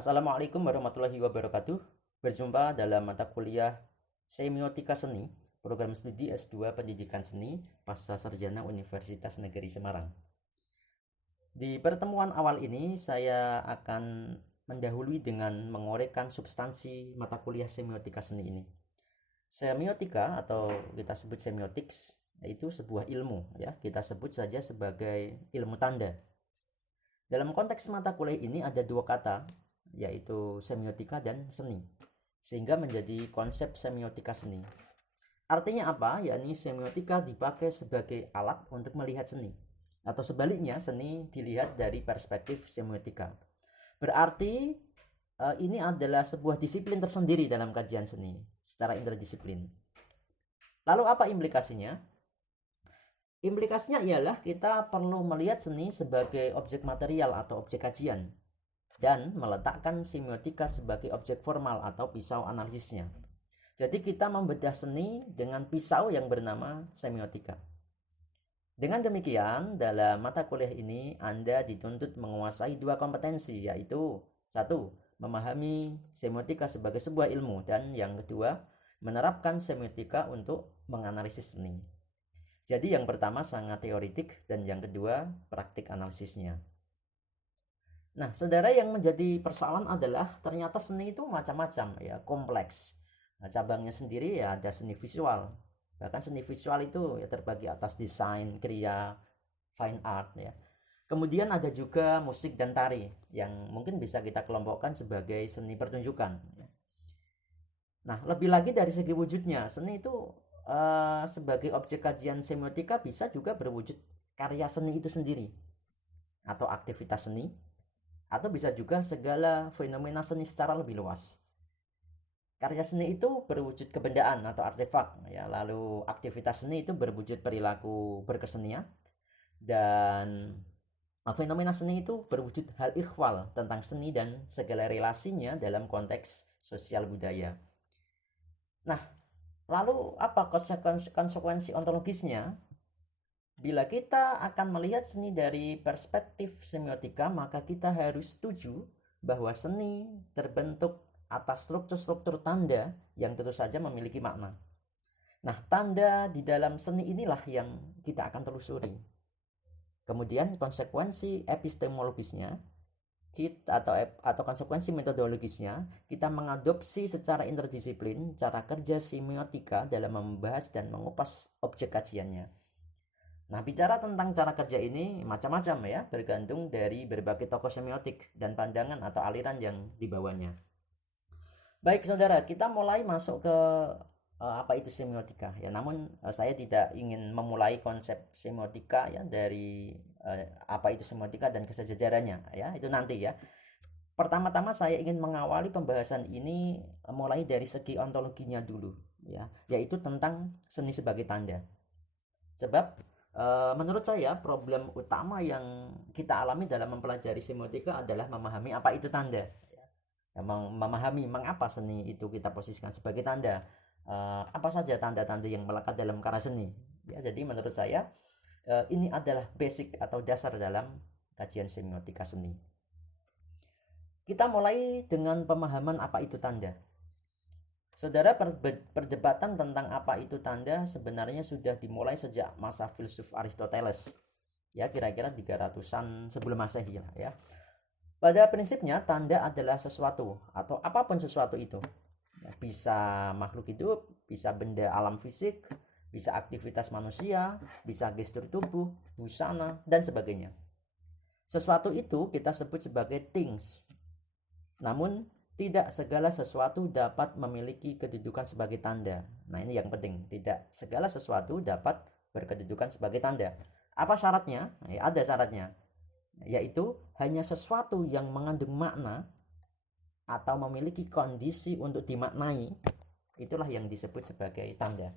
Assalamualaikum warahmatullahi wabarakatuh. Berjumpa dalam mata kuliah Semiotika Seni, program studi S2 Pendidikan Seni, Pasca Sarjana Universitas Negeri Semarang. Di pertemuan awal ini, saya akan mendahului dengan mengorek substansi mata kuliah Semiotika Seni ini. Semiotika atau kita sebut semiotics itu sebuah ilmu, ya. Kita sebut saja sebagai ilmu tanda. Dalam konteks mata kuliah ini ada dua kata, yaitu semiotika dan seni, sehingga menjadi konsep semiotika seni. Artinya apa? Yakni semiotika dipakai sebagai alat untuk melihat seni, atau sebaliknya seni dilihat dari perspektif semiotika. Berarti ini adalah sebuah disiplin tersendiri dalam kajian seni secara interdisiplin. Lalu apa implikasinya? Implikasinya ialah kita perlu melihat seni sebagai objek material atau objek kajian dan meletakkan semiotika sebagai objek formal atau pisau analisisnya. Jadi kita membedah seni dengan pisau yang bernama semiotika. Dengan demikian, dalam mata kuliah ini Anda dituntut menguasai dua kompetensi, yaitu satu, memahami semiotika sebagai sebuah ilmu, dan yang kedua, menerapkan semiotika untuk menganalisis seni. Jadi yang pertama sangat teoritik dan yang kedua praktik analisisnya. Nah, saudara, yang menjadi persoalan adalah ternyata seni itu macam-macam, ya, kompleks. Nah, cabangnya sendiri ya ada seni visual. Bahkan seni visual itu ya terbagi atas desain, kriya, fine art, ya. Kemudian ada juga musik dan tari yang mungkin bisa kita kelompokkan sebagai seni pertunjukan. Nah, lebih lagi dari segi wujudnya, seni itu sebagai objek kajian semiotika bisa juga berwujud karya seni itu sendiri atau aktivitas seni, atau bisa juga segala fenomena seni secara lebih luas. Karya seni itu berwujud kebendaan atau artefak, ya. Lalu aktivitas seni itu berwujud perilaku berkesenian, dan fenomena seni itu berwujud hal ikhwal tentang seni dan segala relasinya dalam konteks sosial budaya. Nah, lalu apa konsekuensi ontologisnya? Bila kita akan melihat seni dari perspektif semiotika, maka kita harus setuju bahwa seni terbentuk atas struktur-struktur tanda yang tentu saja memiliki makna. Nah, tanda di dalam seni inilah yang kita akan telusuri. Kemudian konsekuensi epistemologisnya atau konsekuensi metodologisnya, kita mengadopsi secara interdisiplin cara kerja semiotika dalam membahas dan mengupas objek kajiannya. Nah, bicara tentang cara kerja ini macam-macam, ya, bergantung dari berbagai tokoh semiotik dan pandangan atau aliran yang dibawanya. Baik, saudara, kita mulai masuk ke apa itu semiotika, ya. Namun saya tidak ingin memulai konsep semiotika, ya, dari apa itu semiotika dan kesejajarannya, ya, itu nanti, ya. Pertama-tama saya ingin mengawali pembahasan ini mulai dari segi ontologinya dulu, ya, yaitu tentang seni sebagai tanda. Sebab menurut saya problem utama yang kita alami dalam mempelajari semiotika adalah memahami apa itu tanda, ya, memahami mengapa seni itu kita posisikan sebagai tanda, apa saja tanda-tanda yang melekat dalam karya seni, ya. Jadi menurut saya ini adalah basic atau dasar dalam kajian semiotika seni. Kita mulai dengan pemahaman apa itu tanda. Saudara, perdebatan tentang apa itu tanda sebenarnya sudah dimulai sejak masa filsuf Aristoteles, ya, kira-kira 300-an sebelum Masehi, ya. Pada prinsipnya tanda adalah sesuatu atau apapun sesuatu itu, ya, bisa makhluk hidup, bisa benda alam fisik, bisa aktivitas manusia, bisa gestur tubuh, busana, dan sebagainya. Sesuatu itu kita sebut sebagai things. Namun tidak segala sesuatu dapat memiliki kedudukan sebagai tanda. Nah, ini yang penting. Tidak segala sesuatu dapat berkedudukan sebagai tanda. Apa syaratnya? Ya, ada syaratnya, yaitu hanya sesuatu yang mengandung makna atau memiliki kondisi untuk dimaknai, itulah yang disebut sebagai tanda.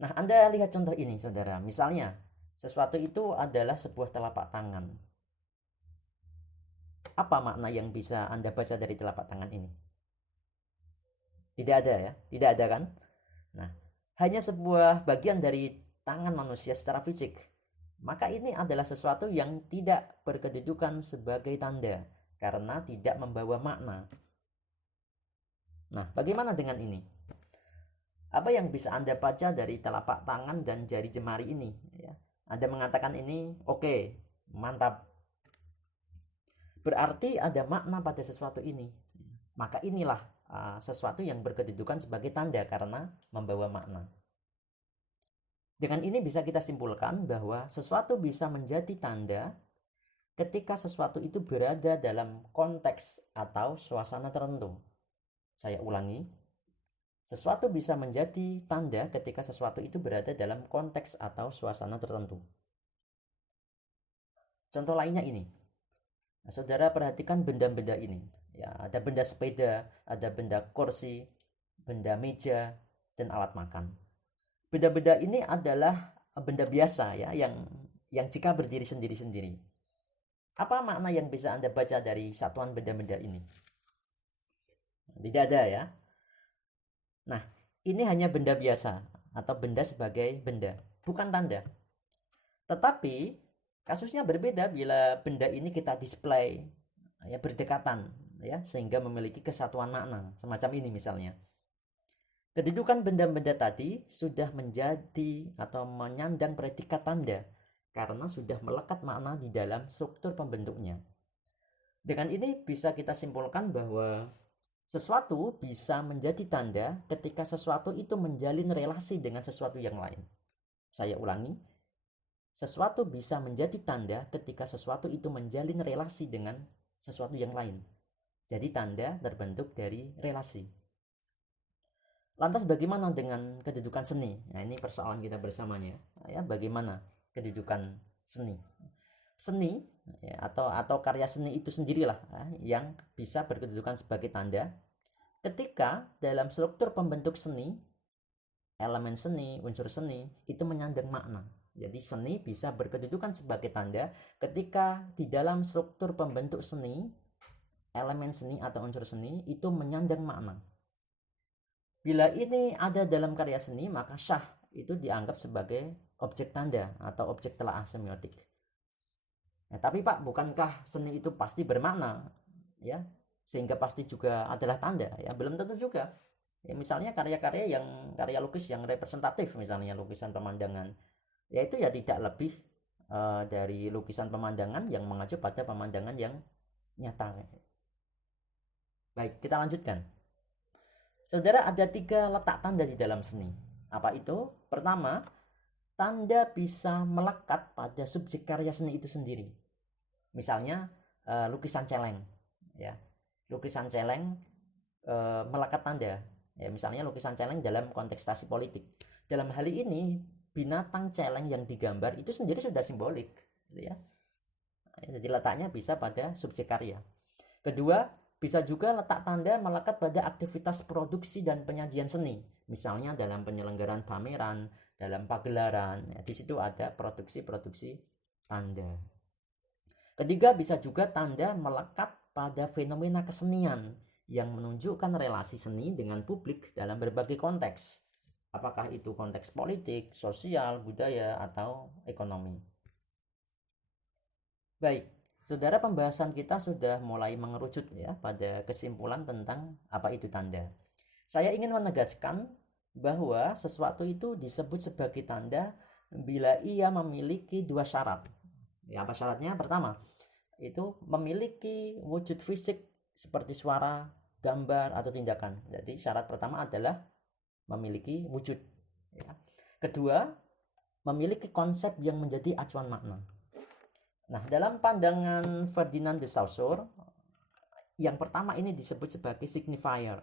Nah, Anda lihat contoh ini, saudara. Misalnya, sesuatu itu adalah sebuah telapak tangan. Apa makna yang bisa Anda baca dari telapak tangan ini? Tidak ada, ya. Tidak ada, kan? Nah, hanya sebuah bagian dari tangan manusia secara fisik. Maka ini adalah sesuatu yang tidak berkedudukan sebagai tanda. karena tidak membawa makna. Nah, bagaimana dengan ini? Apa yang bisa Anda baca dari telapak tangan dan jari jemari ini? Ya, Anda mengatakan ini oke, mantap. Berarti ada makna pada sesuatu ini. Maka inilah sesuatu yang berkedudukan sebagai tanda karena membawa makna. Dengan ini bisa kita simpulkan bahwa sesuatu bisa menjadi tanda ketika sesuatu itu berada dalam konteks atau suasana tertentu. Saya ulangi, sesuatu bisa menjadi tanda ketika sesuatu itu berada dalam konteks atau suasana tertentu. Contoh lainnya ini. Nah, saudara perhatikan benda-benda ini. Ya, ada benda sepeda, ada benda kursi, benda meja, dan alat makan. Benda-benda ini adalah benda biasa ya, yang jika berdiri sendiri-sendiri. Apa makna yang bisa Anda baca dari satuan benda-benda ini? Tidak ada ya. Nah, ini hanya benda biasa atau benda sebagai benda, bukan tanda. Tetapi kasusnya berbeda bila benda ini kita display ya berdekatan ya sehingga memiliki kesatuan makna, semacam ini misalnya. Kedudukan benda-benda tadi sudah menjadi atau menyandang predikat tanda karena sudah melekat makna di dalam struktur pembentuknya. Dengan ini bisa kita simpulkan bahwa sesuatu bisa menjadi tanda ketika sesuatu itu menjalin relasi dengan sesuatu yang lain. Saya ulangi, sesuatu bisa menjadi tanda ketika sesuatu itu menjalin relasi dengan sesuatu yang lain. Jadi tanda terbentuk dari relasi. Lantas bagaimana dengan kedudukan seni? Nah, ini persoalan kita bersamanya. Ya, bagaimana kedudukan seni? Seni ya, atau karya seni itu sendirilah yang bisa berkedudukan sebagai tanda ketika dalam struktur pembentuk seni, elemen seni, unsur seni itu menyandang makna. Jadi seni bisa berkedudukan sebagai tanda ketika di dalam struktur pembentuk seni, elemen seni atau unsur seni itu menyandang makna. Bila ini ada dalam karya seni, maka syah itu dianggap sebagai objek tanda atau objek telaah semiotik. Ya, tapi Pak, bukankah seni itu pasti bermakna? Ya, sehingga pasti juga adalah tanda? Ya, belum tentu juga. Ya, misalnya karya lukis yang representatif, misalnya lukisan pemandangan, yaitu ya tidak lebih dari lukisan pemandangan yang mengacu pada pemandangan yang nyata. Baik, kita lanjutkan. Saudara, ada 3 letak tanda di dalam seni. Apa itu? Pertama, tanda bisa melekat pada subjek karya seni itu sendiri. Misalnya lukisan celeng, ya. Lukisan celeng melekat tanda. Ya, misalnya lukisan celeng dalam kontestasi politik. Dalam hal ini binatang celeng yang digambar itu sendiri sudah simbolik, gitu ya. Jadi letaknya bisa pada subjek karya. Kedua, bisa juga letak tanda melekat pada aktivitas produksi dan penyajian seni. Misalnya dalam penyelenggaraan pameran, dalam pagelaran, ya, di situ ada produksi-produksi tanda. Ketiga, bisa juga tanda melekat pada fenomena kesenian yang menunjukkan relasi seni dengan publik dalam berbagai konteks. Apakah itu konteks politik, sosial, budaya, atau ekonomi. Baik. Saudara, pembahasan kita sudah mulai mengerucut ya pada kesimpulan tentang apa itu tanda. Saya ingin menegaskan bahwa sesuatu itu disebut sebagai tanda bila ia memiliki 2 syarat. Ya, apa syaratnya? Pertama, itu memiliki wujud fisik seperti suara, gambar, atau tindakan. Jadi syarat pertama adalah memiliki wujud. Ya. Kedua, memiliki konsep yang menjadi acuan makna. Nah, dalam pandangan Ferdinand de Saussure, yang pertama ini disebut sebagai signifier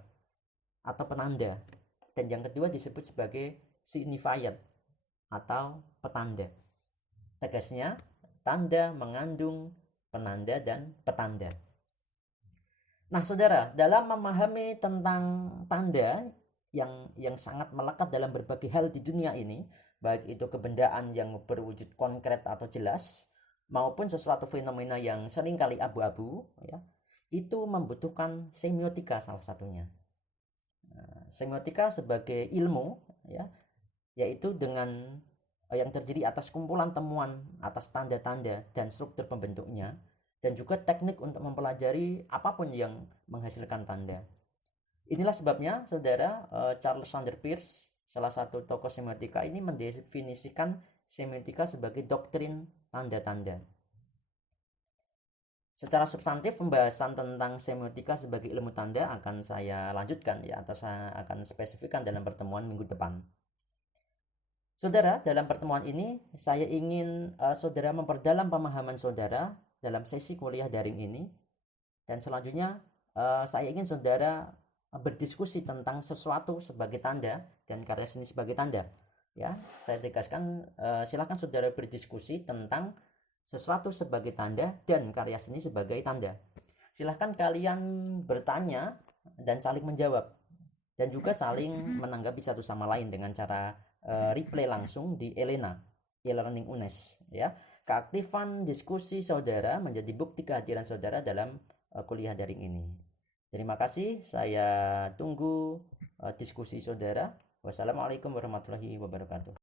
atau penanda, dan yang kedua disebut sebagai signified atau petanda. Tegasnya, tanda mengandung penanda dan petanda. Nah, saudara, dalam memahami tentang tanda yang sangat melekat dalam berbagai hal di dunia ini, baik itu kebendaan yang berwujud konkret atau jelas, maupun sesuatu fenomena yang seringkali abu-abu, ya, itu membutuhkan semiotika salah satunya. Semiotika sebagai ilmu, ya, yaitu dengan yang terdiri atas kumpulan temuan atas tanda-tanda dan struktur pembentuknya, dan juga teknik untuk mempelajari apapun yang menghasilkan tanda. Inilah sebabnya saudara, Charles Sanders Peirce, salah satu tokoh semiotika ini mendefinisikan semiotika sebagai doktrin tanda-tanda. Secara substantif pembahasan tentang semiotika sebagai ilmu tanda akan saya lanjutkan ya, atau saya akan spesifikkan dalam pertemuan minggu depan. Saudara, dalam pertemuan ini saya ingin saudara memperdalam pemahaman saudara dalam sesi kuliah daring ini, dan selanjutnya saya ingin saudara berdiskusi tentang sesuatu sebagai tanda dan karya seni sebagai tanda. Ya, saya tegaskan, silakan saudara berdiskusi tentang sesuatu sebagai tanda dan karya seni sebagai tanda. Silahkan kalian bertanya dan saling menjawab, dan juga saling menanggapi satu sama lain dengan cara replay langsung di Elena, e-learning UNES ya. Keaktifan diskusi saudara menjadi bukti kehadiran saudara dalam kuliah daring ini. Terima kasih, saya tunggu diskusi saudara. Wassalamualaikum warahmatullahi wabarakatuh.